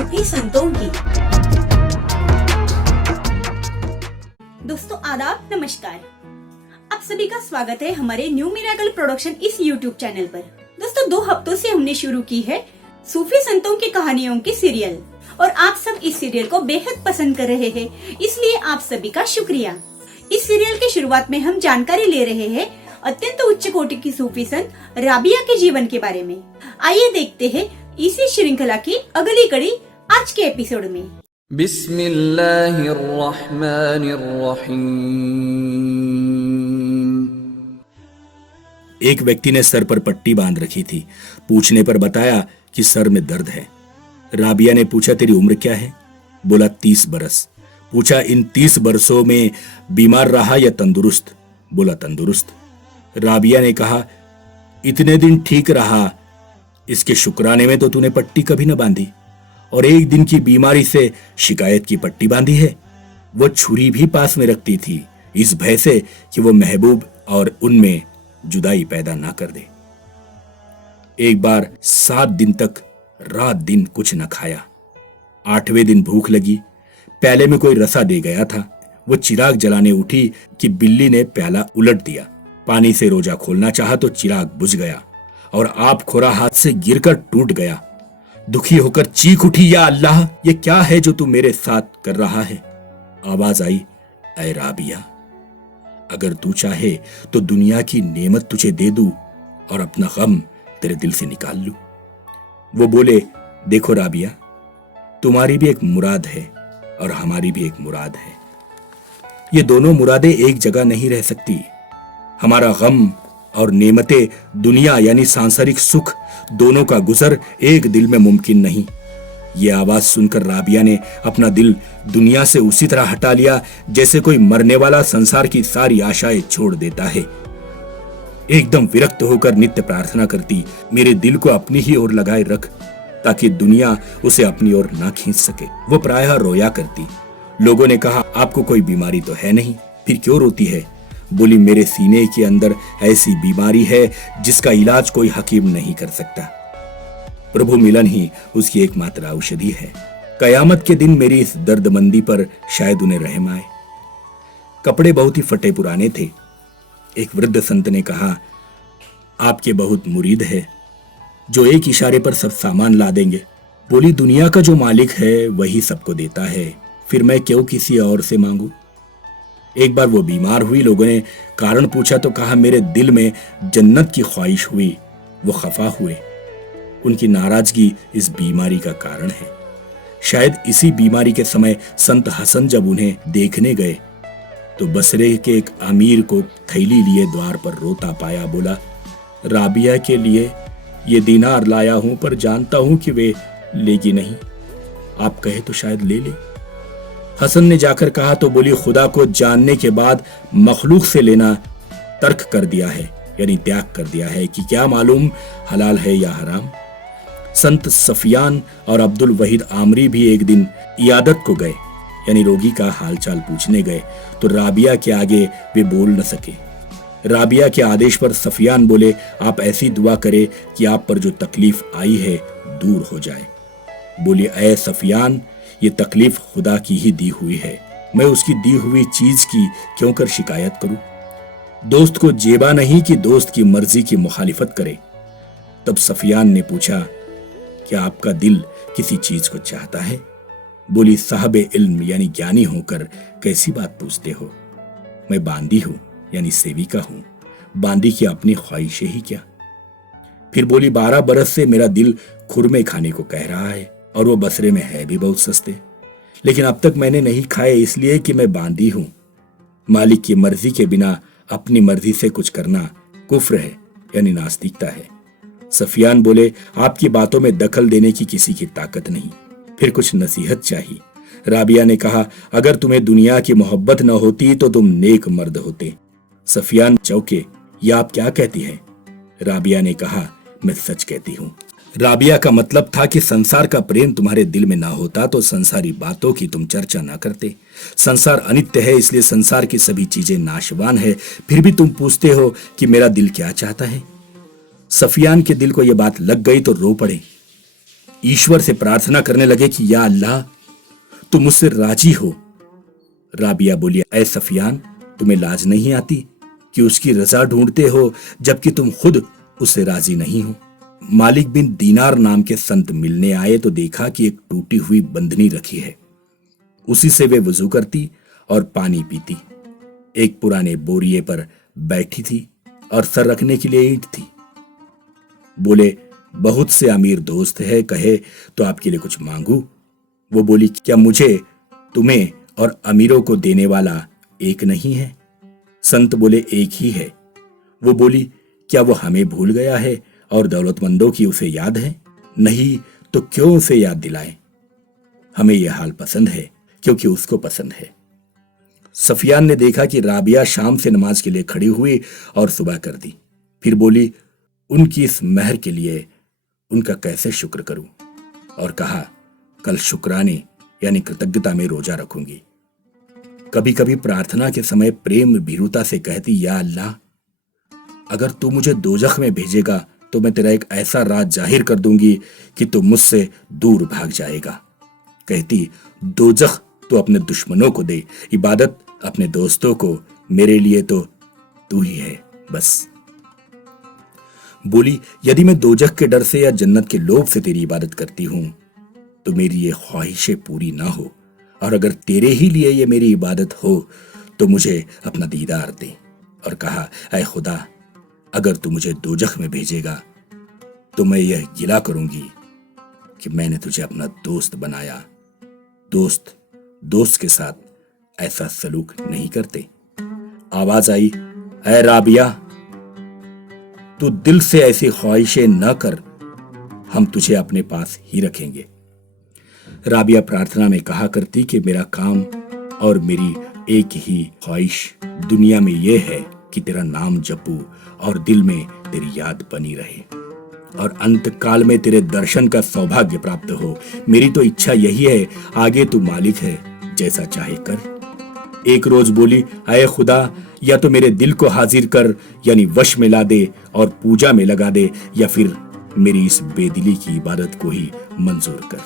सूफी संतों की। दोस्तों आदाब, नमस्कार। आप सभी का स्वागत है हमारे न्यू मिरेकल प्रोडक्शन इस यूट्यूब चैनल पर। दोस्तों 2 हफ्तों से हमने शुरू की है सूफी संतों की कहानियों की सीरियल और आप सब इस सीरियल को बेहद पसंद कर रहे हैं, इसलिए आप सभी का शुक्रिया। इस सीरियल की शुरुआत में हम जानकारी ले रहे हैं अत्यंत उच्च कोटि की सूफी संत राबिया के जीवन के बारे में। आइए देखते हैं इसी श्रृंखला की अगली कड़ी आज के एपिसोड में। बिस्मिल्लाहिर्रहमानिर्रहीम। एक व्यक्ति ने सर पर पट्टी बांध रखी थी। पूछने पर बताया कि सर में दर्द है। राबिया ने पूछा, तेरी उम्र क्या है? बोला 30 बरस। पूछा, इन 30 बरसों में बीमार रहा या तंदुरुस्त? बोला तंदुरुस्त। राबिया ने कहा, इतने दिन ठीक रहा, इसके शुक्राने में तो तूने पट्टी कभी न बांधी, और एक दिन की बीमारी से शिकायत की पट्टी बांधी है। वो छुरी भी पास में रखती थी, इस भय से कि वो महबूब और उनमें जुदाई पैदा ना कर दे। एक बार 7 दिन तक रात दिन कुछ न खाया। 8वें दिन भूख लगी। प्याले में कोई रसा दे गया था। वो चिराग जलाने उठी कि बिल्ली ने प्याला उलट दिया। पानी से रोजा खोलना चाहा तो चिराग बुझ गया और आप खोरा हाथ से गिरकर टूट गया। दुखी होकर चीख उठी, या अल्लाह, ये क्या है जो तू मेरे साथ कर रहा है? आवाज आई, ऐ राबिया, अगर तू चाहे तो दुनिया की नेमत तुझे दे दूं और अपना गम तेरे दिल से निकाल लूं। वो बोले, देखो राबिया, तुम्हारी भी एक मुराद है और हमारी भी एक मुराद है। ये दोनों मुरादें एक जगह नहीं रह सकती। हमारा गम और नेमते दुनिया यानी सांसारिक सुख दोनों का गुजर एक दिल में मुमकिन नहीं। ये आवाज सुनकर राबिया ने अपना दिल दुनिया से उसी तरह हटा लिया जैसे कोई मरने वाला संसार की सारी आशाएं छोड़ देता है। एकदम विरक्त होकर नित्य प्रार्थना करती, मेरे दिल को अपनी ही ओर लगाए रख ताकि दुनिया उसे अपनी ओर ना खींच सके। वो प्रायः रोया करती। लोगों ने कहा, आपको कोई बीमारी तो है नहीं, फिर क्यों रोती है? बोली, मेरे सीने के अंदर ऐसी बीमारी है जिसका इलाज कोई हकीम नहीं कर सकता। प्रभु मिलन ही उसकी एकमात्र औषधि है। कयामत के दिन मेरी इस दर्दमंदी पर शायद उन्हें रहम आए। कपड़े बहुत ही फटे पुराने थे। एक वृद्ध संत ने कहा, आपके बहुत मुरीद है जो एक इशारे पर सब सामान ला देंगे। बोली, दुनिया का जो मालिक है वही सबको देता है, फिर मैं क्यों किसी और से मांगू? एक बार वो बीमार हुई। लोगों ने कारण पूछा तो कहा, मेरे दिल में जन्नत की ख्वाहिश हुई। वो खफा हुए। उनकी नाराजगी इस बीमारी का कारण है। शायद इसी बीमारी के समय संत हसन जब उन्हें देखने गए तो बसरे के एक अमीर को थैली लिए द्वार पर रोता पाया। बोला, राबिया के लिए ये दीनार लाया हूं, पर जानता हूं कि वे लेगी नहीं। आप कहे तो शायद ले ले। हसन ने जाकर कहा तो बोली, खुदा को जानने के बाद मखलूक से लेना तर्क कर दिया है, यानी त्याग कर दिया है कि क्या मालूम हलाल है या हराम। संत सफियान और अब्दुल वहीद आमरी भी एक दिन इयादत को गए, यानी रोगी का हालचाल पूछने गए, तो राबिया के आगे वे बोल न सके। राबिया के आदेश पर सफियान बोले, आप ऐसी दुआ करें कि आप पर जो तकलीफ आई है दूर हो जाए। बोली, ऐ सफियान, ये तकलीफ खुदा की ही दी हुई है, मैं उसकी दी हुई चीज की क्यों कर शिकायत करूं? दोस्त को जेबा नहीं कि दोस्त की मर्जी की मुखालिफत करे। तब सफियान ने पूछा, क्या आपका दिल किसी चीज को चाहता है? बोली, साहब इल्म यानी ज्ञानी होकर कैसी बात पूछते हो? मैं बांदी हूं यानी सेविका हूं, बांदी की अपनी ख्वाहिशें ही क्या? फिर बोली, 12 बरस से मेरा दिल खुरमे खाने को कह रहा है और वो बसरे में है भी बहुत सस्ते, लेकिन अब तक मैंने नहीं खाए इसलिए कि मैं बांदी हूं। मालिक की मर्जी के बिना अपनी मर्जी से कुछ करना कुफ्र है यानी नास्तिकता है। सफियान बोले, आपकी बातों में दखल देने की किसी की ताकत नहीं, फिर कुछ नसीहत चाहिए। राबिया ने कहा, अगर तुम्हें दुनिया की मोहब्बत न होती तो तुम नेक मर्द होते। सफियान चौंके, यह आप क्या कहती हैं? राबिया ने कहा, मैं सच कहती हूं। राबिया का मतलब था कि संसार का प्रेम तुम्हारे दिल में ना होता तो संसारी बातों की तुम चर्चा ना करते। संसार अनित्य है, इसलिए संसार की सभी चीजें नाशवान है, फिर भी तुम पूछते हो कि मेरा दिल क्या चाहता है। सफियान के दिल को यह बात लग गई तो रो पड़े। ईश्वर से प्रार्थना करने लगे कि या अल्लाह, तुम मुझसे राजी हो। राबिया बोली, ऐ सफियान, तुम्हें लाज नहीं आती कि उसकी रजा ढूंढते हो जबकि तुम खुद उससे राजी नहीं हो। मालिक बिन दीनार नाम के संत मिलने आए तो देखा कि एक टूटी हुई बंधनी रखी है। उसी से वे वजू करती और पानी पीती। एक पुराने बोरिए पर बैठी थी और सर रखने के लिए ईंट थी। बोले, बहुत से अमीर दोस्त है, कहे तो आपके लिए कुछ मांगू। वो बोली, क्या मुझे, तुम्हें और अमीरों को देने वाला एक नहीं है? संत बोले, एक ही है। वो बोली, क्या वो हमें भूल गया है और दौलतमंदों की उसे याद है? नहीं तो क्यों उसे याद दिलाएं? हमें यह हाल पसंद है क्योंकि उसको पसंद है। सफियान ने देखा कि राबिया शाम से नमाज के लिए खड़ी हुई और सुबह कर दी। फिर बोली, उनकी इस मेहर के लिए उनका कैसे शुक्र करूं? और कहा, कल शुक्राने यानी कृतज्ञता में रोजा रखूंगी। कभी कभी प्रार्थना के समय प्रेम भीरुता से कहती, या अल्लाह, अगर तू मुझे दोजख में भेजेगा तो मैं तेरा एक ऐसा राज जाहिर कर दूंगी कि तू मुझसे दूर भाग जाएगा। कहती, दोजख तो अपने दुश्मनों को दे, इबादत अपने दोस्तों को, मेरे लिए तो तू ही है बस। बोली, यदि मैं दोजख के डर से या जन्नत के लोभ से तेरी इबादत करती हूं तो मेरी ये ख्वाहिशें पूरी ना हो, और अगर तेरे ही लिए ये मेरी इबादत हो तो मुझे अपना दीदार दे। और कहा, ऐ खुदा, अगर तू मुझे दोजख में भेजेगा तो मैं यह गिला करूंगी कि मैंने तुझे अपना दोस्त बनाया। दोस्त दोस्त के साथ ऐसा सलूक नहीं करते। आवाज आई, ऐ राबिया, तू दिल से ऐसी ख्वाहिशें न कर, हम तुझे अपने पास ही रखेंगे। राबिया प्रार्थना में कहा करती कि मेरा काम और मेरी एक ही ख्वाहिश दुनिया में यह है कि तेरा नाम जपूं और दिल में तेरी याद बनी रहे और अंत काल में तेरे दर्शन का सौभाग्य प्राप्त हो। मेरी तो इच्छा यही है, आगे तू मालिक है, जैसा चाहे कर। एक रोज बोली, ऐ खुदा, या तो मेरे दिल को हाजिर कर यानी वश में ला दे और पूजा में लगा दे, या फिर मेरी इस बेदिली की इबादत को ही मंजूर कर।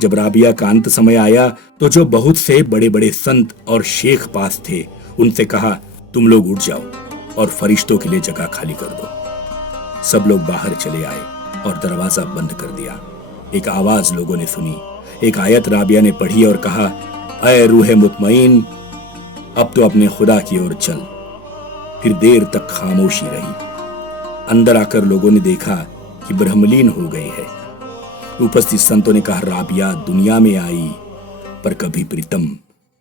जब राबिया का अंत समय आया तो जो बहुत से बड़े बड़े संत और शेख पास थे उनसे कहा, तुम लोग उठ जाओ और फरिश्तों के लिए जगह खाली कर दो। सब लोग बाहर चले आए और दरवाजा बंद कर दिया। एक आवाज लोगों ने सुनी। एक आयत राबिया ने पढ़ी और कहा, ऐ रूह मुतमईन, अब तो अपने खुदा की ओर चल। फिर देर तक खामोशी रही। अंदर आकर लोगों ने देखा कि ब्रह्मलीन हो गई है। उपस्थित संतों ने कहा, राबिया दुनिया में आई पर कभी प्रीतम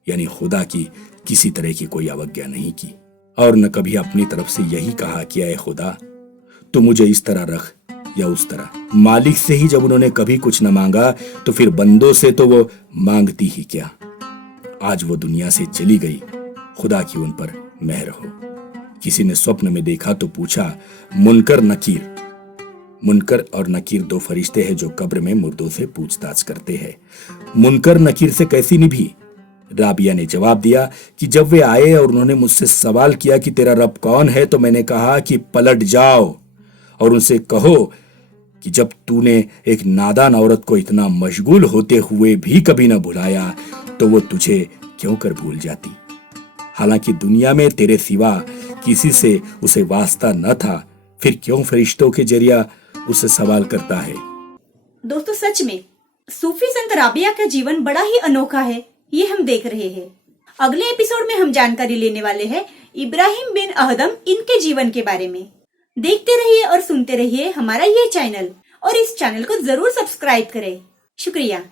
यानी खुदा की किसी तरह की कोई अवज्ञा नहीं की और न कभी अपनी तरफ से यही कहा कि ऐ खुदा, तो मुझे इस तरह रख या उस तरह। मालिक से ही जब उन्होंने कभी कुछ न मांगा तो फिर बंदों से तो वो मांगती ही क्या। आज वो दुनिया से चली गई, खुदा की उन पर मेहर हो। किसी ने स्वप्न में देखा तो पूछा, मुनकर नकीर। मुनकर और नकीर दो फरिश्ते हैं जो कब्र में मुर्दों से पूछताछ करते हैं। मुनकर नकीर से कैसी निभी? राबिया ने जवाब दिया कि जब वे आए और उन्होंने मुझसे सवाल किया कि तेरा रब कौन है, तो मैंने कहा कि पलट जाओ और उनसे कहो कि जब तूने एक नादान औरत को इतना मशगूल होते हुए भी कभी न भुलाया तो वो तुझे क्यों कर भूल जाती। हालांकि दुनिया में तेरे सिवा किसी से उसे वास्ता न था, फिर क्यों फरिश्तों के जरिया उससे सवाल करता है। दोस्तों, सच में सूफी संत राबिया का जीवन बड़ा ही अनोखा है, ये हम देख रहे हैं। अगले एपिसोड में हम जानकारी लेने वाले हैं इब्राहिम बिन अहदम इनके जीवन के बारे में। देखते रहिए और सुनते रहिए हमारा ये चैनल और इस चैनल को जरूर सब्सक्राइब करें। शुक्रिया।